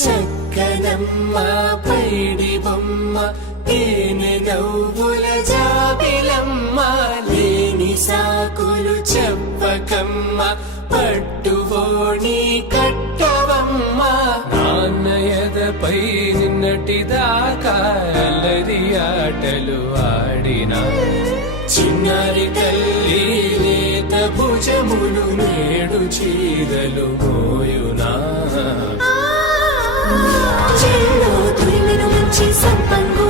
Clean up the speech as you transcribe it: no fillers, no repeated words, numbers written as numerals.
చక్కనమ్మ పైడి బొమ్మ తేనె నవ్వుల జాబిలమ్మ లేని సాకులు చెప్పకమ్మ పట్టువోణి కట్టవమ్మ నాన్నయదపై నిన్నటిదాకా అల్లరి ఆటలు ఆడినా చిన్నారి తల్లి లేత భుజములు నేడు చీరలు మోయునా చెల్లో తురిమెను మంచి సంపంగు